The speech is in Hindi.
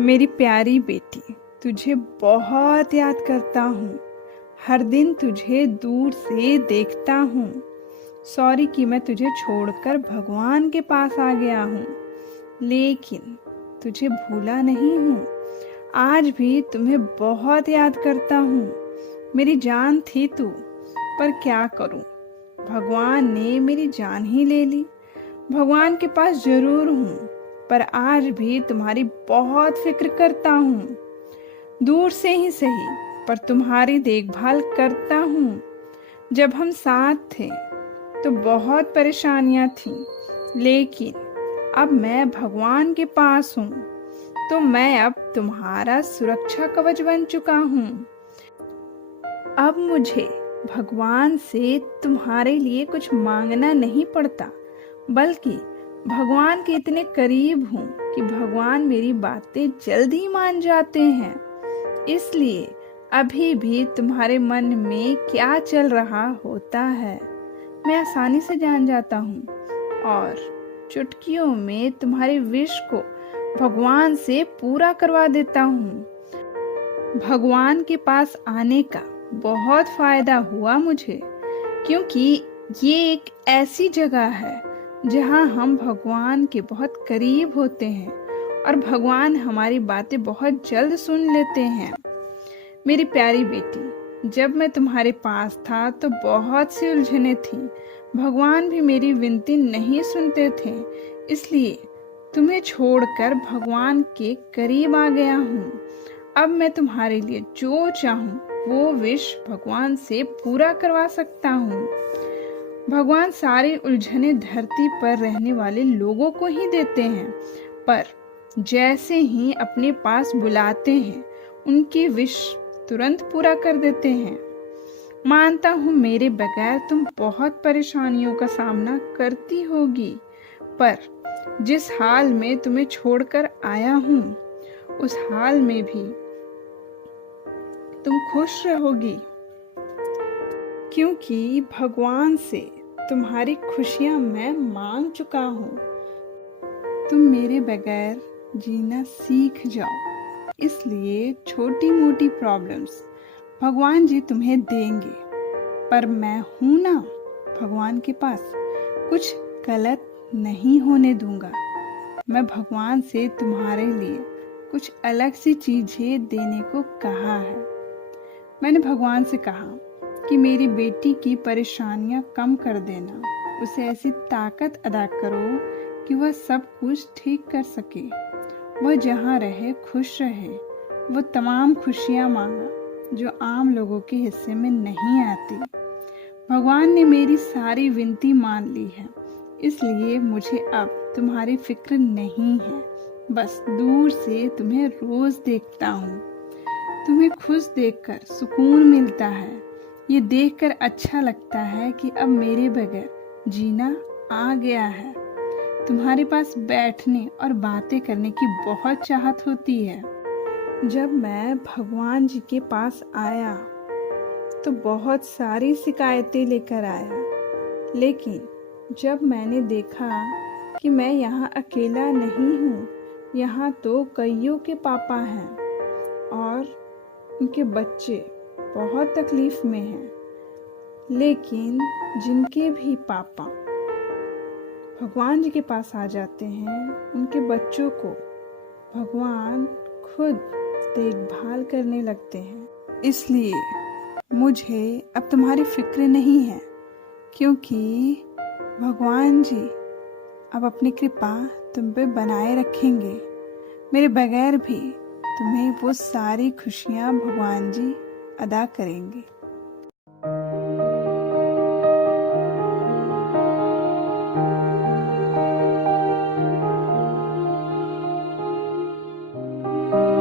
मेरी प्यारी बेटी, तुझे बहुत याद करता हूँ। हर दिन तुझे दूर से देखता हूँ। सॉरी कि मैं तुझे छोड़कर भगवान के पास आ गया हूँ, लेकिन तुझे भूला नहीं हूँ। आज भी तुम्हें बहुत याद करता हूँ। मेरी जान थी तू, पर क्या करूँ, भगवान ने मेरी जान ही ले ली। भगवान के पास जरूर हूँ, पर आज भी तुम्हारी बहुत फिक्र करता हूँ। दूर से ही सही, पर तुम्हारी देखभाल करता हूँ। जब हम साथ थे तो बहुत परेशानियां थीं, लेकिन अब मैं भगवान के पास हूँ, तो मैं अब तुम्हारा सुरक्षा कवच बन चुका हूँ। अब मुझे भगवान से तुम्हारे लिए कुछ मांगना नहीं पड़ता, बल्कि भगवान के इतने करीब हूँ कि भगवान मेरी बातें जल्दी मान जाते हैं। इसलिए अभी भी तुम्हारे मन में क्या चल रहा होता है मैं आसानी से जान जाता हूँ, और चुटकियों में तुम्हारे विश को भगवान से पूरा करवा देता हूँ। भगवान के पास आने का बहुत फायदा हुआ मुझे, क्योंकि ये एक ऐसी जगह है जहाँ हम भगवान के बहुत करीब होते हैं और भगवान हमारी बातें बहुत जल्द सुन लेते हैं। मेरी प्यारी बेटी, जब मैं तुम्हारे पास था तो बहुत सी उलझनें थीं। भगवान भी मेरी विनती नहीं सुनते थे, इसलिए तुम्हें छोड़कर भगवान के करीब आ गया हूँ। अब मैं तुम्हारे लिए जो चाहूँ वो विश भगवान से पूरा करवा सकता हूँ। भगवान सारी उलझनें धरती पर रहने वाले लोगों को ही देते हैं, पर जैसे ही अपने पास बुलाते हैं उनकी विश तुरंत पूरा कर देते हैं। मानता हूँ मेरे बगैर तुम बहुत परेशानियों का सामना करती होगी, पर जिस हाल में तुम्हें छोड़कर आया हूँ उस हाल में भी तुम खुश रहोगी, क्योंकि भगवान से तुम्हारी खुशियां मैं मांग चुका हूँ। तुम मेरे बगैर जीना सीख जाओ, इसलिए छोटी मोटी प्रॉब्लम्स भगवान जी तुम्हें देंगे, पर मैं हूं ना भगवान के पास, कुछ गलत नहीं होने दूंगा। मैं भगवान से तुम्हारे लिए कुछ अलग सी चीजें देने को कहा है। मैंने भगवान से कहा कि मेरी बेटी की परेशानियां कम कर देना, उसे ऐसी ताकत अदा करो कि वह सब कुछ ठीक कर सके। वह जहाँ रहे खुश रहे। वो तमाम खुशियाँ मांगा जो आम लोगों के हिस्से में नहीं आती। भगवान ने मेरी सारी विनती मान ली है, इसलिए मुझे अब तुम्हारी फिक्र नहीं है। बस दूर से तुम्हें रोज देखता हूँ। तुम्हें खुश देखकर सुकून मिलता है। ये देखकर अच्छा लगता है कि अब मेरे बगैर जीना आ गया है। तुम्हारे पास बैठने और बातें करने की बहुत चाहत होती है। जब मैं भगवान जी के पास आया तो बहुत सारी शिकायतें लेकर आया, लेकिन जब मैंने देखा कि मैं यहाँ अकेला नहीं हूँ, यहाँ तो कईयों के पापा हैं और उनके बच्चे बहुत तकलीफ में हैं, लेकिन जिनके भी पापा भगवान जी के पास आ जाते हैं, उनके बच्चों को भगवान खुद देखभाल करने लगते हैं। इसलिए मुझे अब तुम्हारी फिक्र नहीं है, क्योंकि भगवान जी अब अपनी कृपा तुम पे बनाए रखेंगे। मेरे बगैर भी तुम्हें वो सारी खुशियाँ भगवान जी अदा करेंगे।